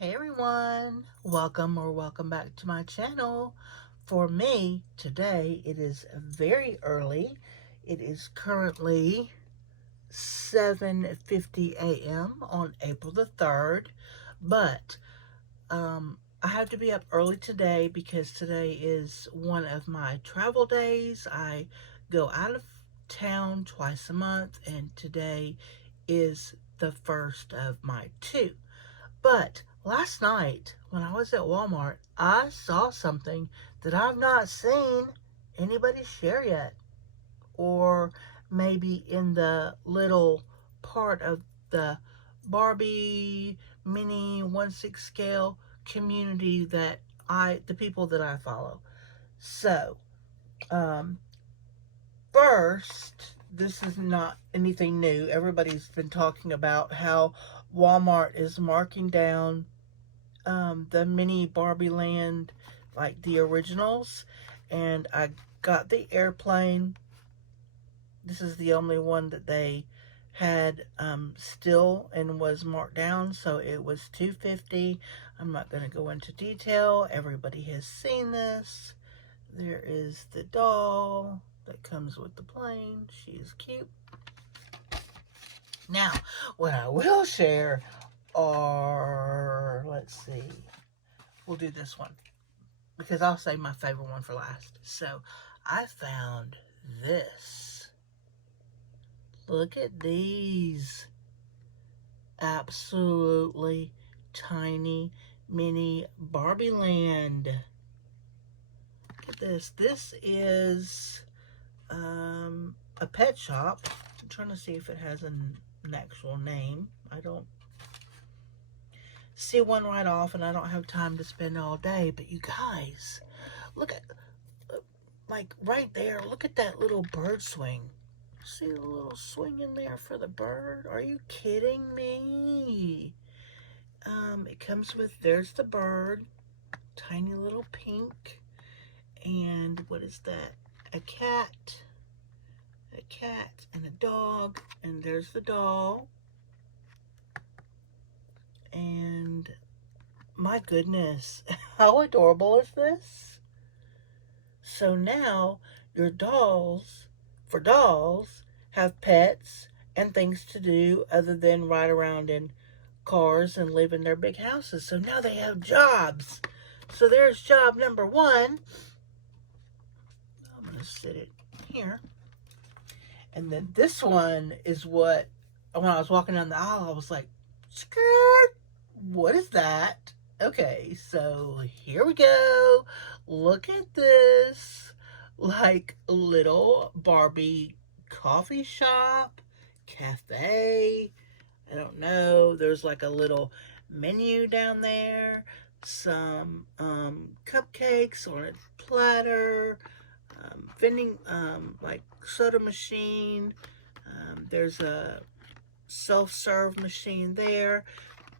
Hey everyone, welcome back to my channel. For me, today it is very early. It is currently 7:50 a.m. on April the 3rd, but I have to be up early today because today is one of my travel days. I go out of town twice a month, and today is the first of my two. But last night, when I was at Walmart, I saw something that I've not seen anybody share yet. Or maybe in the little part of the Barbie Mini 1/6 scale community that the people that I follow. So, um, first, this is not anything new. Everybody's been talking about how Walmart is marking down the mini Barbie Land, like the originals, and I got the airplane. This is the only one that they had still and was marked down, so it was $250. I'm not going to go into detail. Everybody has seen this. There is the doll that comes with the plane. She is cute. Now, what I will share are, let's see, we'll do this one because I'll save my favorite one for last. So I found this. Look at these. Absolutely tiny mini Barbie Land. Look at this. This is a pet shop. I'm trying to see if it has an actual name. I don't see one right off, and I don't have time to spend all day. But you guys, look at, like right there, look at that little bird swing. See the little swing in there for the bird? Are you kidding me? It comes with, there's the bird, tiny little pink, and what is that? A cat and a dog, and there's the doll. And my goodness, how adorable is this? So now your dolls, for dolls, have pets and things to do other than ride around in cars and live in their big houses. So now they have jobs. So there's job number one. I'm going to sit it here. And then this one is what, when I was walking down the aisle, I was like, skirt, what is that? Okay, so here we go. Look at this. Like little Barbie coffee shop, cafe. I don't know. There's like a little menu down there. Some cupcakes on a platter. Vending, like soda machine. There's a self-serve machine there.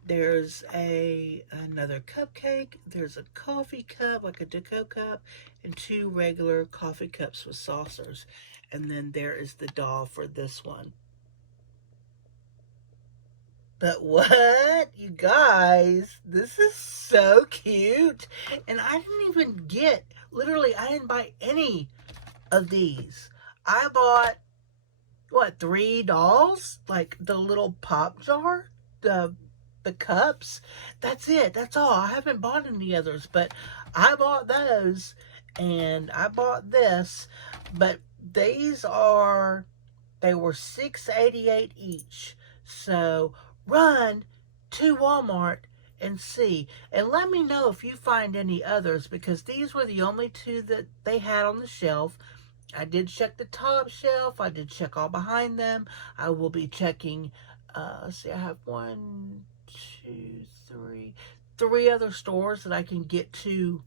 There's another cupcake. There's a coffee cup, like a deco cup, and two regular coffee cups with saucers. And then there is the doll for this one. But what? You guys, this is so cute. And I didn't even get, literally, I didn't buy any of these. I bought, what, 3 dolls? Like the little pop jar, the cups. That's it. That's all. I haven't bought any others, but I bought those, and I bought this. But these are, they were $6.88 each. So run to Walmart and see. And let me know if you find any others, because these were the only two that they had on the shelf. I did check the top shelf. I did check all behind them. I will be checking, let's see, I have 1, 2, 3 other stores that I can get to,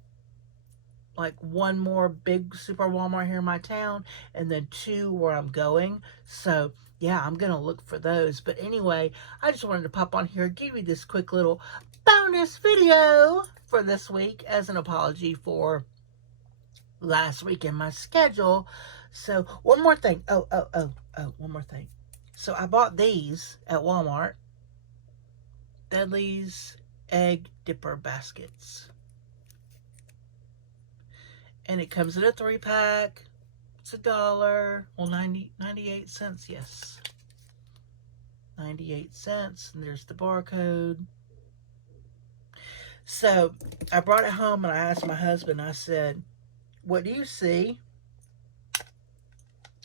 like one more big super Walmart here in my town, and then 2 where I'm going. So yeah, I'm gonna look for those. But anyway, I just wanted to pop on here and give you this quick little bonus video for this week as an apology for last week in my schedule. So one more thing. One more thing. So I bought these at Walmart. Dudley's egg dipper baskets. And it comes in a 3-pack. It's $1. Well, 98 cents, yes. 98 cents. And there's the barcode. So, I brought it home and I asked my husband, I said, what do you see?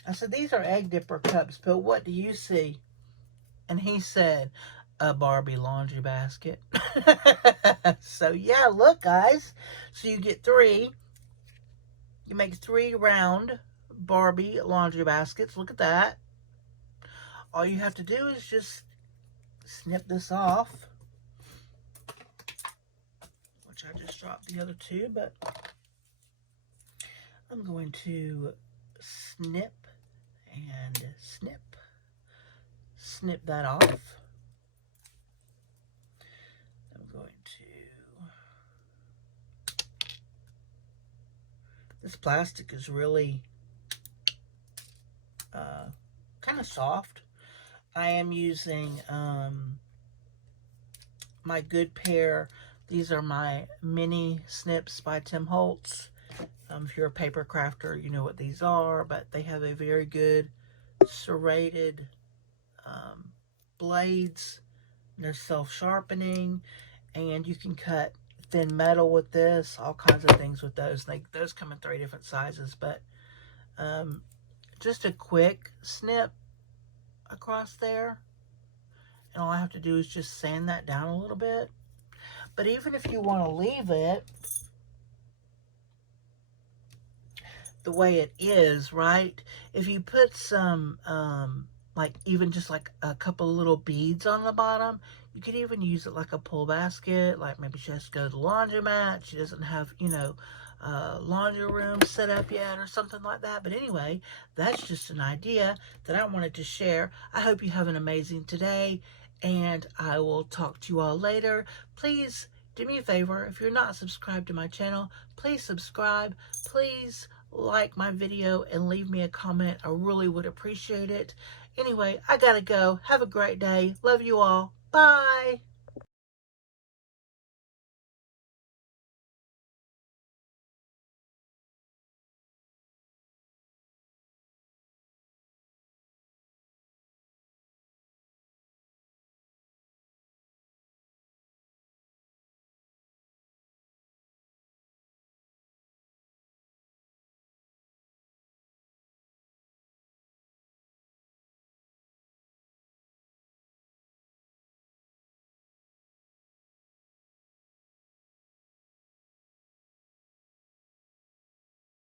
I said, these are egg dipper cups, but what do you see? And he said, a Barbie laundry basket. So, yeah, look, guys. So, you get 3. You make 3 round Barbie laundry baskets. Look at that. All you have to do is just snip this off. Which I just dropped the other 2, but I'm going to snip and snip that off. I'm going to, this plastic is really kind of soft. I am using my Good Pair. These are my mini snips by Tim Holtz. If you're a paper crafter, you know what these are, but they have a very good serrated blades. They're self-sharpening, and you can cut thin metal with this, all kinds of things with those. Those come in 3 different sizes, but just a quick snip across there, and all I have to do is just sand that down a little bit. But even if you want to leave it the way it is, right? If you put some, like even just like a couple little beads on the bottom, you could even use it like a pull basket. Like maybe she has to go to the laundromat. She doesn't have, you know, laundry room set up yet or something like that. But anyway, that's just an idea that I wanted to share. I hope you have an amazing today, and I will talk to you all later. Please do me a favor. If you're not subscribed to my channel, please subscribe. Please like my video and leave me a comment. I really would appreciate it. Anyway, I gotta go. Have a great day. Love you all. Bye.